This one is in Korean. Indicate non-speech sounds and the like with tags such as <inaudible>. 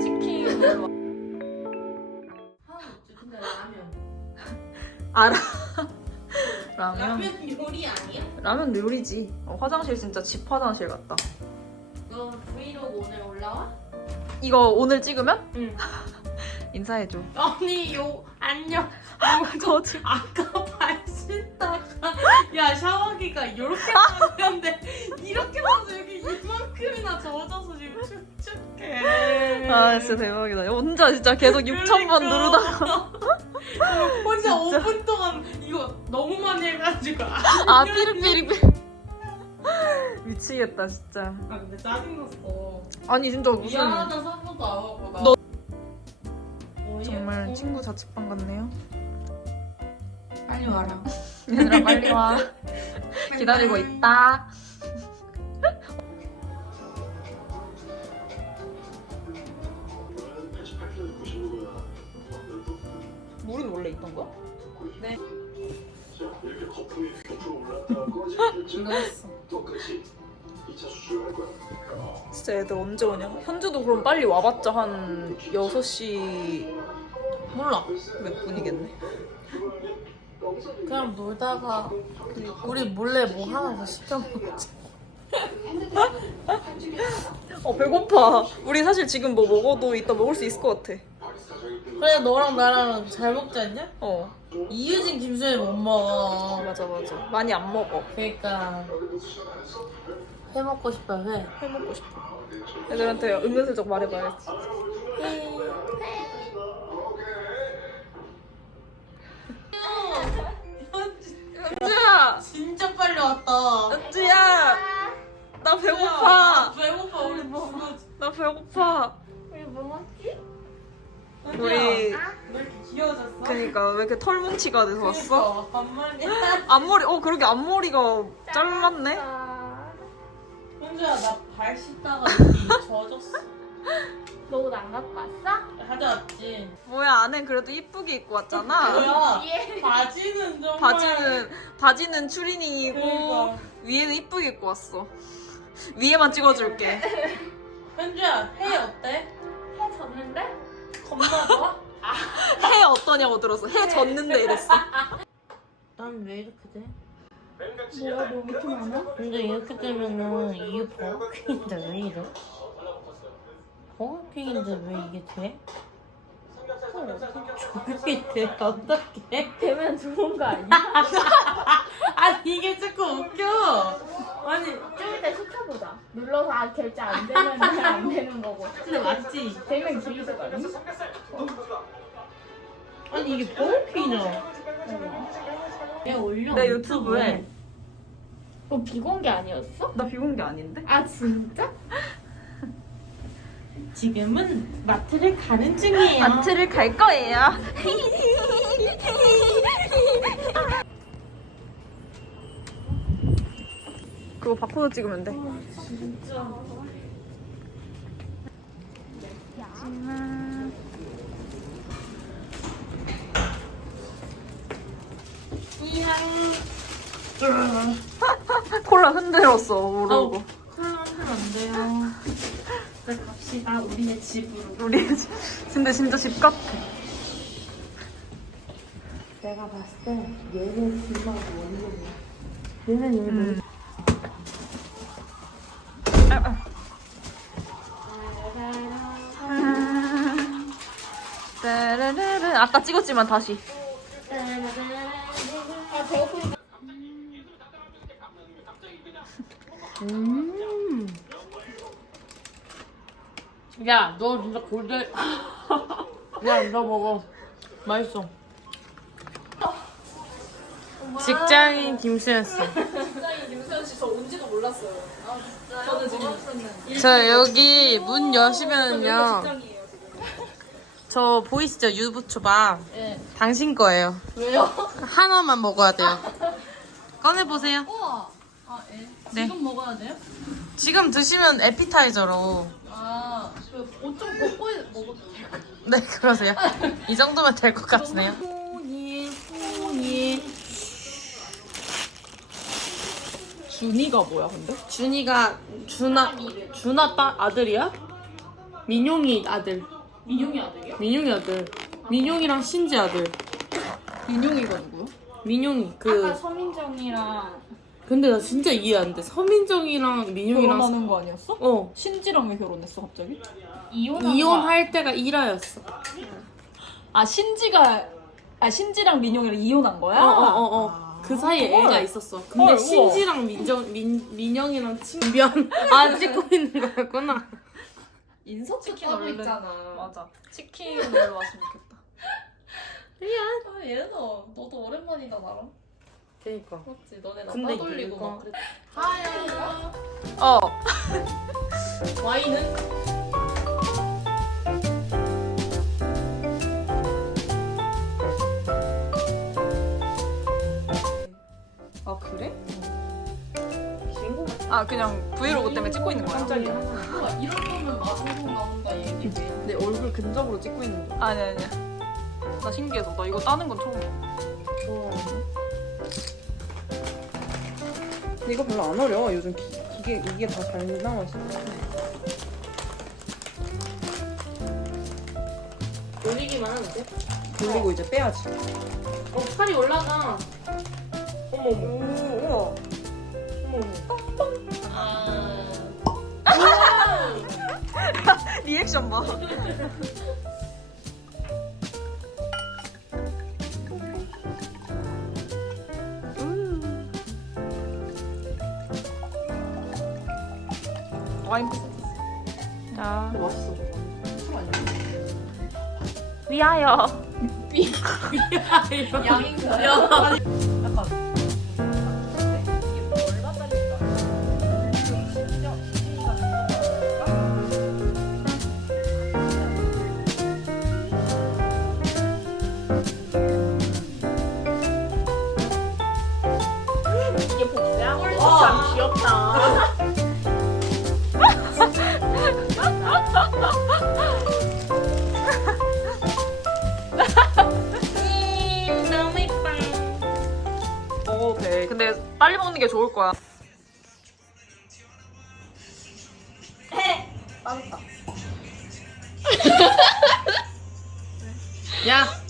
치킨으로. 근데 라면. 알아. 라면. 라면 요리 아니야? 라면 요리지. 어, 화장실 진짜 집 화장실 같다. 너 브이로그 오늘 올라와? 이거 오늘 찍으면? 응. <laughs> 인사해줘. 아니 요 안녕. <laughs> 거짓. 아까 발 씻다가 야 샤워기가 <laughs> 이렇게 나왔는데 이렇게 아 진짜 대박이다. 혼자 진짜 계속 6천 번 그러니까. 누르다가 <laughs> 혼자 진짜. 5분 동안 이거 너무 많이 해가지고 아 삐리삐리삐. 미치겠다 진짜. 아 근데 짜증났어. 아니 진짜 무슨 미안하다 사고도 안 하고 나. 너- 어이없어. 정말 친구 자취방 같네요. 빨리 와라. 얘들아 빨리 와. <laughs> 기다리고 있다. 원래 있던 거야? 이렇게 거품이 부풀어 올랐다가 꺼지면. 똑같이 2차 수출을 할 거야. 진짜 애들 언제 오냐? 현주도 그럼 빨리 와봤자 한 6시 몰라. 몇 분이겠네. 그냥 놀다가 우리 몰래 뭐 하나 더 시켜 먹자. 어 배고파. 우리 사실 지금 뭐 먹어도 이따 먹을 수 있을 것 같아. 그래 너랑 나랑 잘 먹지 않냐? 어 이유진 김수현이 못 먹어. 맞아 맞아. 많이 안 먹어. 그러니까 회 먹고 싶어 회. 해 먹고 싶어. 애들한테 은근슬쩍 말해봐야지. 은주야, 진짜 빨리 왔다. 은주야, 나 야, 배고파. 배고파 우리 뭐나 배고파. 우리 이렇게 귀여워졌어? 그러니까 왜 이렇게 털뭉치가 돼서 왔어? 그러니까, 반말이야. <laughs> 앞머리, 어 그러게 앞머리가 잘랐네. 아, 현주야 나 발 씻다가 여기 <laughs> 젖었어. 너옷 안 갖고 왔어? 가져왔지. 뭐야 안에 그래도 이쁘게 입고 왔잖아. 뭐야? 예. 바지는 정말. 바지는 바지는 추리닝이고 그러니까. 위에는 이쁘게 입고 왔어. 위에만 찍어줄게. <laughs> 현주야 회 어때? 해 졌는데? 겁나 좋아? 해 어떠냐고 들었어. 해 졌는데 이랬어. 난 왜 이렇게 돼? 뭐야 너 이렇게 많아? 근데 이렇게 되면은 이게 버거킹인데 왜 이래? 버거킹인데 왜 이게 돼? 이게 돼 어떡해? 되면 좋은 거 아니야? <laughs> 아니 이게 자꾸 웃겨 아니 좀 이따 시켜보자 눌러서 아, 결제 안 되면 안 되는 거고 근데 맞지? 되면 계속 아니? 아니 이게 버거킹이잖아 얘 올려 내 유튜브에 너 비공개 아니었어? 나 비공개 아닌데? 아 진짜? 지금은 마트를 가는 중이에요 마트를 갈 거예요. <laughs> 그거 바코드 찍으면 돼. 이양 <laughs> 콜라 흔들었어 모르고. 콜라하면 안 돼요 네 갑시다 우리네 집으로 우리 근데 진짜 집 같아. 내가 봤을 때 얘네 집하고 원룸이야 얘는 여기 음. 따라라라. 아까 찍었지만 다시. 음. 야, 너 진짜 골드. <laughs> 야, 너 먹어. 맛있어. 직장인 김수현씨. 직장인 윤수현 씨저 온지도 몰랐어요. 아 진짜요? 저는 지금 저 여기 문 여시면요. 저 보이시죠? 유부초밥. 네. 당신 거예요. 왜요? 하나만 먹어야 돼요. 꺼내보세요. 우와 아 예. 네. 지금 먹어야 돼요? 지금 드시면 에피타이저로. 아그옷좀 벗고 먹어도 될까요? 네, 그러세요. 이 정도면 될 것 같으네요. 준이가 뭐야 근데? 준이가 준아 준아 딸 아들이야? 민용이 아들. 민용이 아들이야? 민용이 아들. 민용이랑 신지 아들. 민용이가 누구야? 민용이 아까 그 서민정이랑 근데 나 진짜 이해 안 돼. 서민정이랑 민용이랑 결혼하는 거 아니었어? 어 신지랑 왜 결혼했어 갑자기? 이혼한 이혼할 때가 1화였어. 아 신지가 아 신지랑 민용이랑 이혼한 거야? 어어어 어, 그 사이에 헐. 애가 있었어. 근데 헐, 우와. 신지랑 민정 민 민영이랑 친변 <laughs> 안 찍고 있는 거였구나. 인서트 치킨 얼른 있잖아. 맞아. 치킨 놀러 왔으면 좋겠다. 아 얘도 너도 오랜만이다 나랑 그니까. 맞지? 너네 나 근데 따돌리고 이거- 막 그랬 하야 어. <laughs> 와인은? 아 그냥 브이로그 때문에 찍고 있는 거야? 깜짝이야. 이럴 거면 마동석 나온다 얘기 내 얼굴 근접으로 찍고 있는 거. 아니 아니. 나 신기해서 나 이거 따는 건 처음 봐. 어. 근데 이거 별로 안 어려워. 요즘 기, 기계 이게 다 잘 나와 있어. 돌리기만 하면 돼? 돌리고 이제 빼야지. 어 팔이 올라가. 어머 어머 오, 우와. 어머 어머. 리액션 봐. 와인 자 맛있어. 위하여 양인가요? 참 귀엽다. 너무 예뻐. 먹어도 돼 근데 빨리 먹는 게 좋을 거야. <laughs> 야